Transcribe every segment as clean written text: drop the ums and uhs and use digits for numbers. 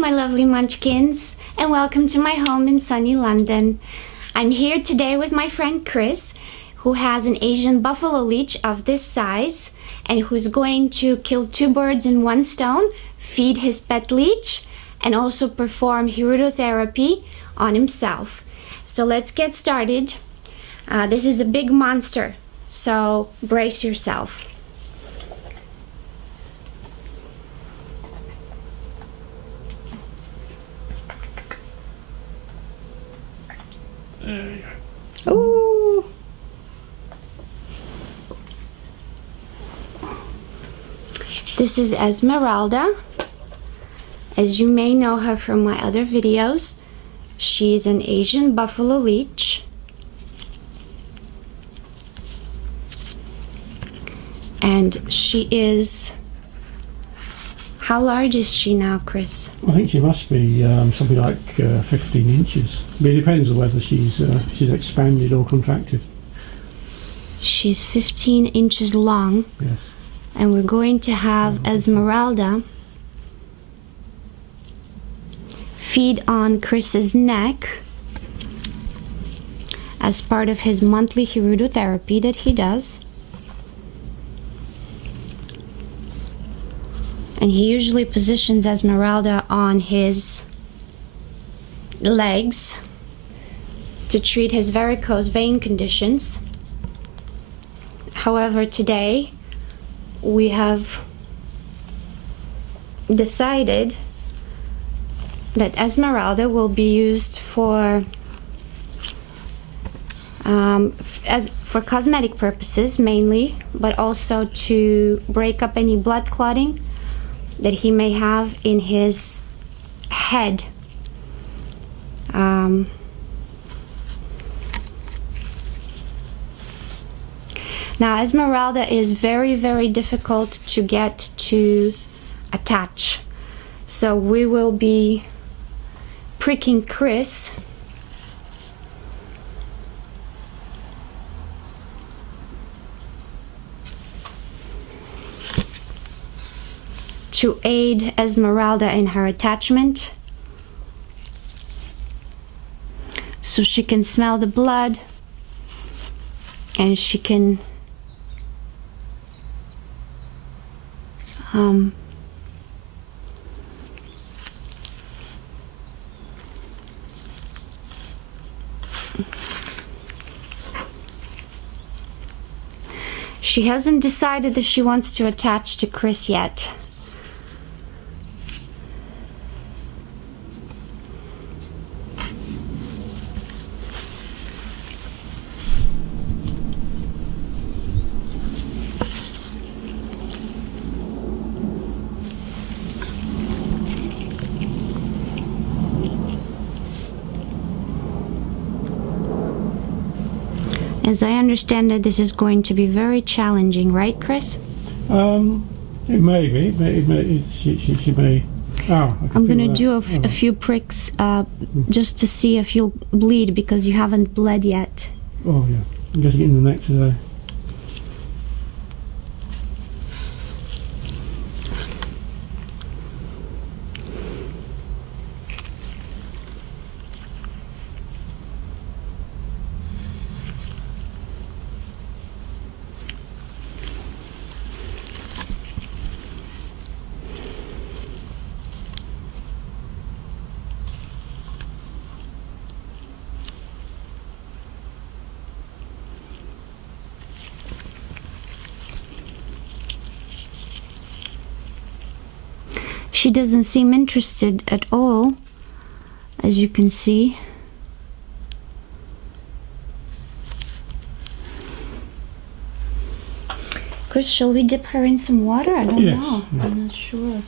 my lovely munchkins, and welcome to my home in sunny London. I'm here today with my friend Chris, who has an Asian buffalo leech of this size and who's going to kill 2 birds in 1 stone, feed his pet leech, and also perform hirudotherapy on himself. So let's get started. This is a big monster, so brace yourself. There you go. Ooh. This is Esmeralda. As you may know her from my other videos, she's an Asian buffalo leech. And she is... How large is she now, Chris? I think she must be something like 15 inches. But it depends on whether she's expanded or contracted. She's 15 inches long. Yes. And we're going to have Esmeralda feed on Chris's neck as part of his monthly hirudotherapy that he does. And he usually positions Esmeralda on his legs to treat his varicose vein conditions. However, today we have decided that Esmeralda will be used for cosmetic purposes mainly, but also to break up any blood clotting that he may have in his head. Now, Esmeralda is very, very difficult to get to attach. So we will be pricking Chris to aid Esmeralda in her attachment, so she can smell the blood and she can she hasn't decided that she wants to attach to Chris yet. As I understand it, this is going to be very challenging, right, Chris? It may be. She may. I'm going to do a few pricks just to see if you'll bleed, because you haven't bled yet. Oh yeah, I'm just getting the neck today. She doesn't seem interested at all, as you can see. Chris, shall we dip her in some water? I don't know. Yeah. I'm not sure.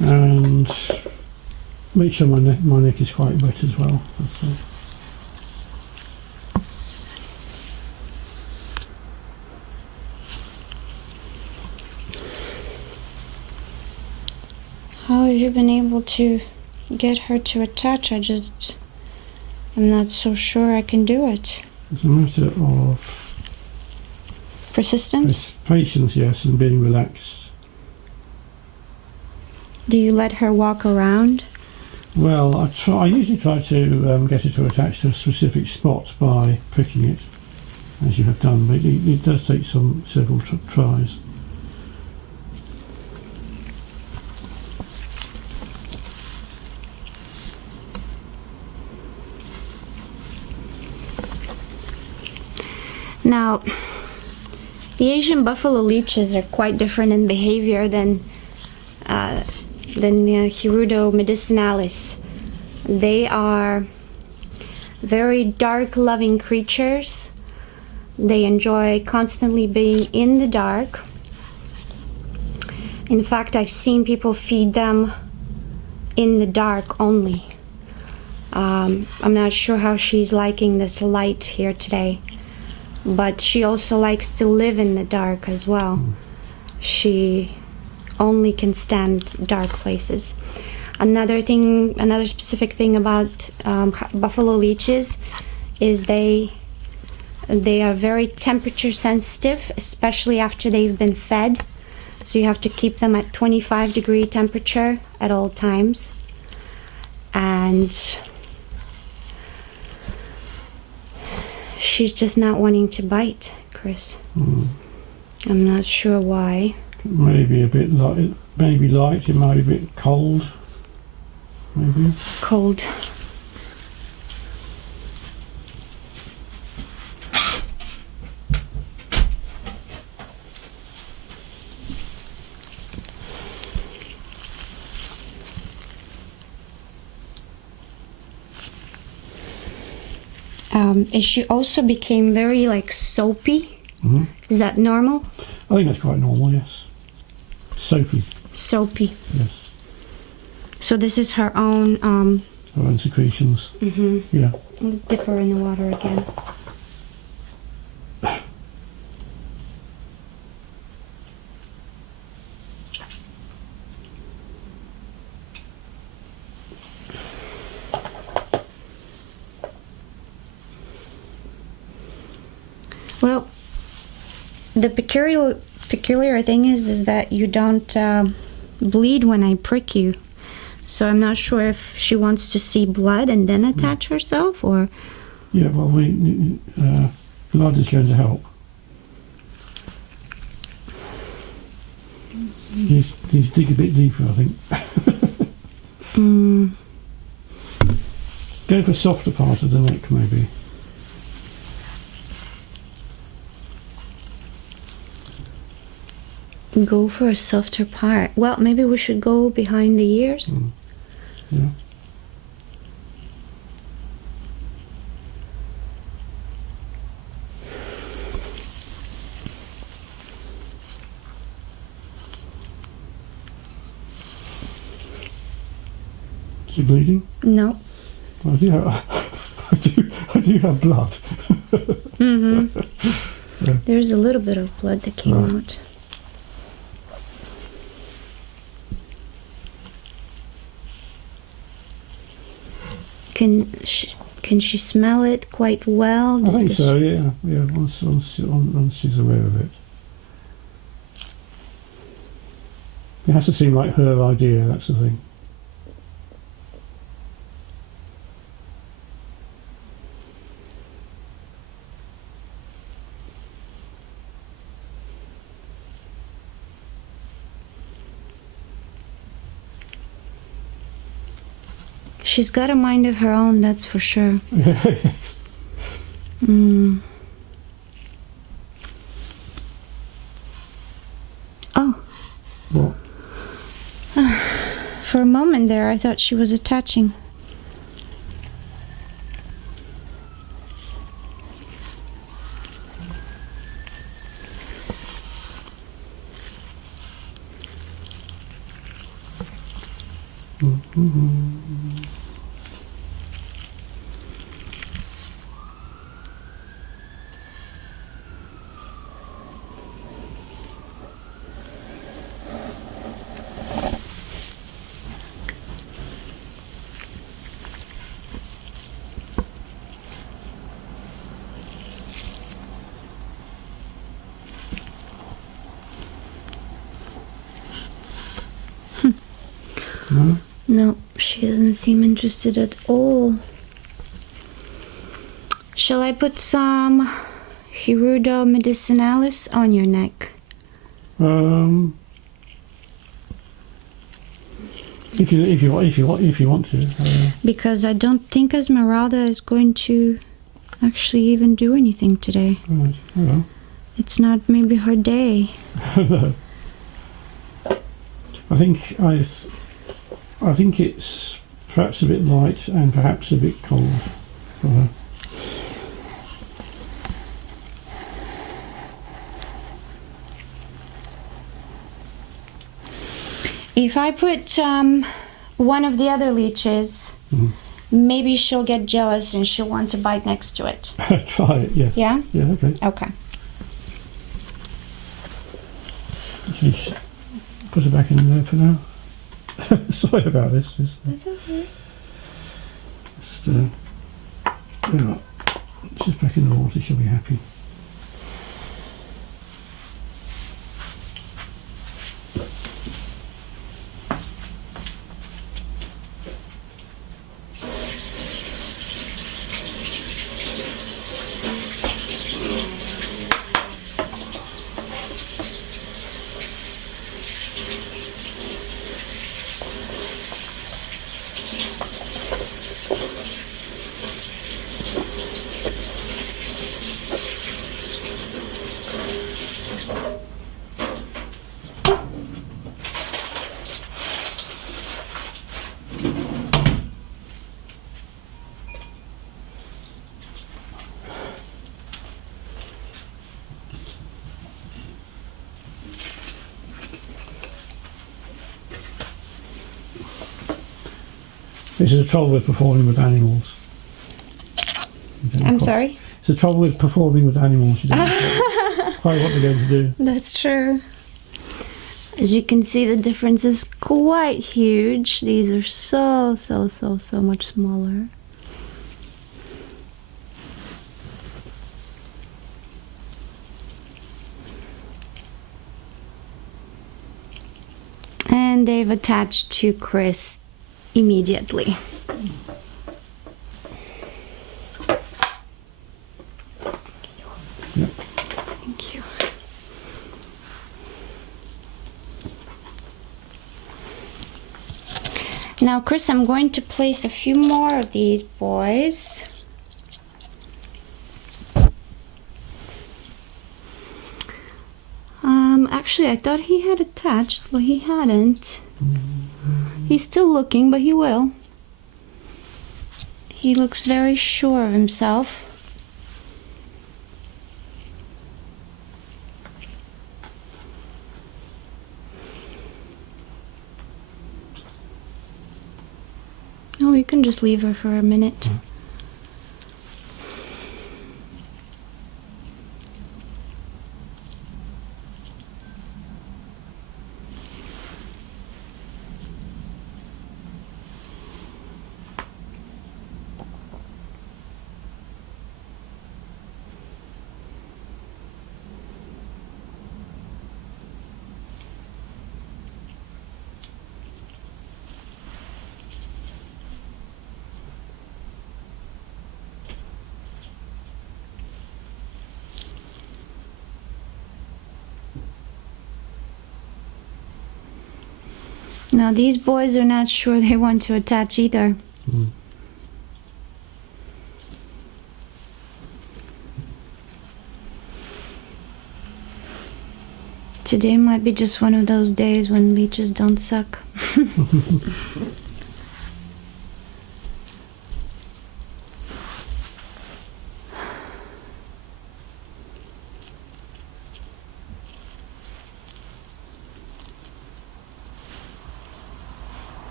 And make sure my neck is quite wet as well. That's all. How have you been able to get her to attach? I'm not so sure I can do it. It's a matter of Persistence? patience, yes, and being relaxed. Do you let her walk around? Well, I usually try to get her to attach to a specific spot by pricking it, as you have done, but it does take several tries. Now, the Asian buffalo leeches are quite different in behavior than the Hirudo medicinalis. They are very dark loving creatures. They enjoy constantly being in the dark. In fact, I've seen people feed them in the dark only. I'm not sure how she's liking this light here today, but she also likes to live in the dark as well. She only can stand dark places. Another specific thing about buffalo leeches is they are very temperature sensitive, especially after they've been fed. So you have to keep them at 25-degree temperature at all times. And she's just not wanting to bite, Chris. I'm not sure why. Maybe a bit light, maybe light, it might be a bit cold. Maybe. Cold. She also became very like soapy. Mm-hmm. Is that normal? I think that's quite normal, yes. Soapy. Soapy. Yes. So this is her own. Her own secretions. Mm-hmm. Yeah. Let's dip her in the water again. Well, the peculiar thing is that you don't bleed when I prick you. So I'm not sure if she wants to see blood and then attach herself, or... Yeah, well, blood is going to help. He's dig a bit deeper, I think. Go for softer part of the neck, maybe. Go for a softer part. Well, maybe we should go behind the ears. Yeah. Is she bleeding? No. Well, I do have blood. Mm-hmm. Yeah. There's a little bit of blood that came out. Can she smell it quite well? I think so, yeah. Yeah, once she's aware of it. It has to seem like her idea, that's the thing. She's got a mind of her own, that's for sure. Oh. What? For a moment there, I thought she was attaching. No? No, she doesn't seem interested at all. Shall I put some Hirudo medicinalis on your neck? If you want to. Because I don't think Esmeralda is going to actually even do anything today. Right. Oh well. It's not maybe her day. No. I think it's perhaps a bit light and perhaps a bit cold for her. If I put one of the other leeches, maybe she'll get jealous and she'll want to bite next to it. Try it, yes. Yeah? Yeah, okay. Okay. Okay. Put it back in there for now. Sorry about this. That's okay. Yeah, she's back in the water, she'll be happy. This is the trouble with performing with animals. I'm sorry? It's the trouble with performing with animals. You don't quite what they're going to do. That's true. As you can see, the difference is quite huge. These are so much smaller. And they've attached to Chris immediately. Yep. Thank you. Now, Chris, I'm going to place a few more of these boys. Actually, I thought he had attached, but he hadn't. He's still looking, but he will. He looks very sure of himself. Oh, you can just leave her for a minute. Now these boys are not sure they want to attach either. Today might be just one of those days when leeches don't suck.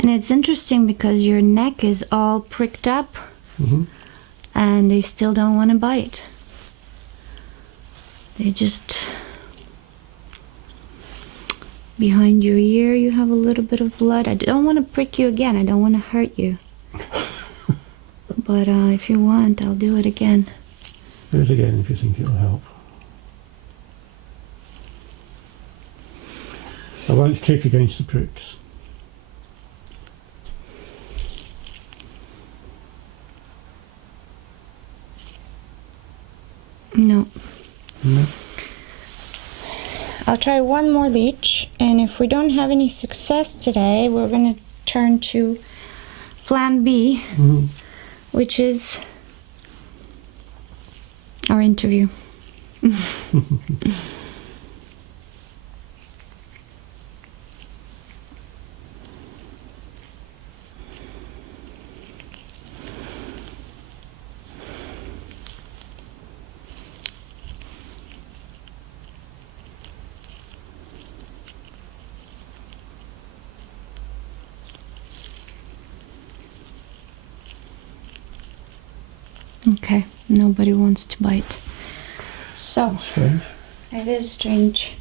And it's interesting because your neck is all pricked up and they still don't want to bite. They just... Behind your ear you have a little bit of blood. I don't want to prick you again. I don't want to hurt you. But if you want, I'll do it again. Do it again if you think it'll help. I won't kick against the pricks. No. No? I'll try one more leech, and if we don't have any success today, we're going to turn to plan B, which is our interview. Okay, nobody wants to bite. So, That's strange. it is strange.